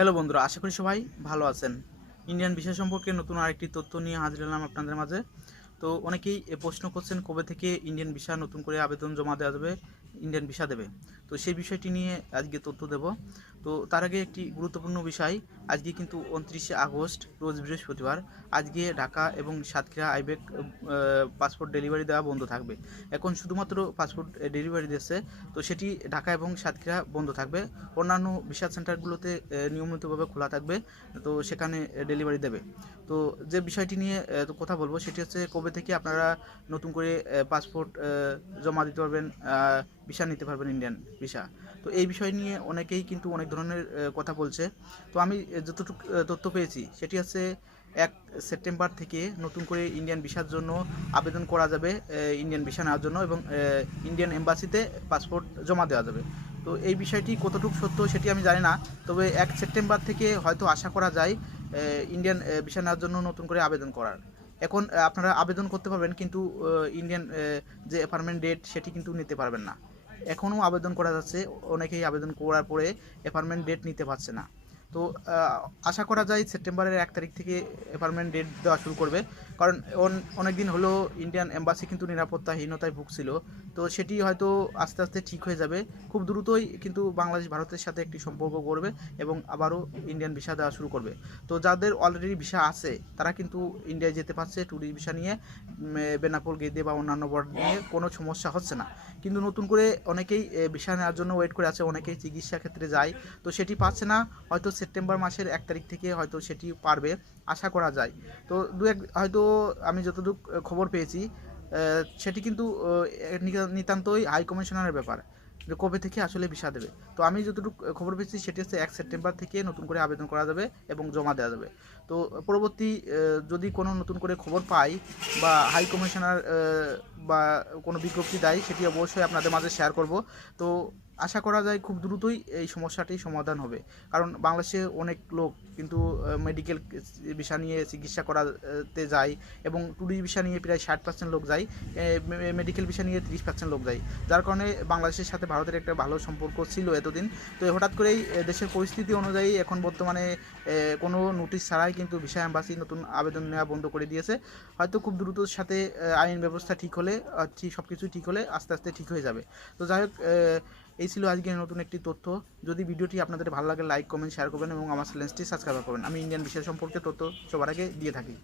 Hello বন্ধুরা, আশা করি সবাই ভালো আছেন। ইন্ডিয়ান ভিসা সম্পর্কে নতুন আরেকটি তথ্য নিয়ে হাজির হলাম আপনাদের মাঝে। তো অনেকেই প্রশ্ন করছেন কবে থেকে ইন্ডিয়ান ভিসা নতুন করে আবেদন জমা দেওয়া যাবে, ইন্ডিয়ান ভিসা দেবে। তো সেই বিষয়টি নিয়ে আজকে তথ্য দেব। তো তার আগে একটি গুরুত্বপূর্ণ বিষয়, আজকে কিন্তু 29শে আগস্ট রোজ বৃহস্পতিবার। আজকে ঢাকা এবং সাতক্ষীরা আইবেক পাসপোর্ট ডেলিভারি দেওয়া বন্ধ থাকবে। এখন শুধুমাত্র পাসপোর্ট ডেলিভারি দিচ্ছে, তো সেটি ঢাকা এবং সাতক্ষীরা বন্ধ থাকবে। অন্যান্য ভিসা সেন্টারগুলোতে নিয়মিতভাবে খোলা থাকবে, তো সেখানে ডেলিভারি দেবে। তো যে বিষয়টি নিয়ে কথা বলবো সেটি হচ্ছে কবে থেকে আপনারা নতুন করে পাসপোর্ট জমা দিতে পারবেন, ভিসা নিতে পারবেন, ইন্ডিয়ান ভিসা। তো এই বিষয় নিয়ে অনেকেই কিন্তু অনেক ধরনের কথা বলছে। তো আমি যতটুকু তথ্য পেয়েছি সেটি হচ্ছে 1 সেপ্টেম্বর থেকে নতুন করে ইন্ডিয়ান ভিসার জন্য আবেদন করা যাবে, ইন্ডিয়ান ভিসা নেওয়ার জন্য, এবং ইন্ডিয়ান এম্বাসিতে পাসপোর্ট জমা দেওয়া যাবে। তো এই বিষয়টি কতটুকু সত্য সেটি আমি জানি না, তবে 1 সেপ্টেম্বর থেকে হয়তো আশা করা যায় ইন্ডিয়ান ভিসা নেওয়ার জন্য নতুন করে আবেদন করার। এখন আপনারা আবেদন করতে পারবেন, কিন্তু ইন্ডিয়ান যে অ্যাপার্টমেন্ট ডেট সেটি কিন্তু নিতে পারবেন না। এখনও আবেদন করা যাচ্ছে, অনেকেই আবেদন করার পরে অ্যাপার্টমেন্ট ডেট নিতে পারছে না। তো আশা করা যায় সেপ্টেম্বরের 1 তারিখ থেকে অ্যাপার্টমেন্ট ডেট দেওয়া শুরু করবে। কারণ অনেক দিন হলো ইন্ডিয়ান এম্বাসি কিন্তু নিরাপত্তাহীনতায় ভুগছিল। তো সেটি হয়তো আস্তে আস্তে ঠিক হয়ে যাবে। খুব দ্রুতই কিন্তু বাংলাদেশ ভারতের সাথে একটি সম্পর্ক গড়বে এবং আবারও ইন্ডিয়ান ভিসা দেওয়া শুরু করবে। তো যাদের অলরেডি ভিসা আছে তারা কিন্তু ইন্ডিয়ায় যেতে পারছে ট্যুরিস্ট ভিসা নিয়ে, বেনাপোল গেদে বা অন্যান্য বর্ডার নিয়ে কোনো সমস্যা হচ্ছে না। কিন্তু নতুন করে অনেকেই ভিসা নেওয়ার জন্য ওয়েট করে আছে, অনেকেই চিকিৎসা ক্ষেত্রে যায়, তো সেটি পাচ্ছে না। হয়তো সেপ্টেম্বর মাসের 1 তারিখ থেকে হয়তো সেটি পারবে, আশা করা যায়। তো দু এক হয়তো আমি যতটুকু খবর পেয়েছি, সেটি কিন্তু নিতান্তই হাই কমিশনারের ব্যাপার যে কবে থেকে আসলে ভিসা দেবে। তো আমি যতটুকু খবর পেয়েছি সেটি হচ্ছে 1 সেপ্টেম্বর থেকে নতুন করে আবেদন করা যাবে এবং জমা দেওয়া যাবে। তো পরবর্তী যদি কোনো নতুন করে খবর পাই বা হাই কমিশনার বা কোনো বিজ্ঞপ্তি দেয়, সেটি অবশ্যই আপনাদের মাঝে শেয়ার করব। তো আশা করা যায় খুব দ্রুতই এই সমস্যাটি সমাধান হবে। কারণ বাংলাদেশে অনেক লোক কিন্তু মেডিকেল ভিসা নিয়ে চিকিৎসা করাতে যায়, এবং ট্যুরিস্ট ভিসা নিয়ে প্রায় 60% লোক যায়, মেডিকেল ভিসা নিয়ে 30% লোক যায়। যার কারণে বাংলাদেশের সাথে ভারতের একটা ভালো সম্পর্ক ছিল এতদিন। তো হঠাৎ করেই দেশের পরিস্থিতি অনুযায়ী এখন বর্তমানে কোনো নোটিশ ছাড়াই কিন্তু ভিসা এম্বাসি নতুন আবেদন নেওয়া বন্ধ করে দিয়েছে। হয়তো খুব দ্রুতর সাথে আইন ব্যবস্থা ঠিক হলে, সব কিছু ঠিক হলে আস্তে আস্তে ঠিক হয়ে যাবে। তো যাই হোক, এই ছিল আজকে নতুন একটি তথ্য। যদি ভিডিওটি আপনাদের ভালো লাগে লাইক কমেন্ট শেয়ার করবেন এবং আমার চ্যানেলটি সাবস্ক্রাইব করবেন। আমি ইন্ডিয়ান ভিসা সম্পর্কে তথ্য সবার আগে দিয়ে থাকি।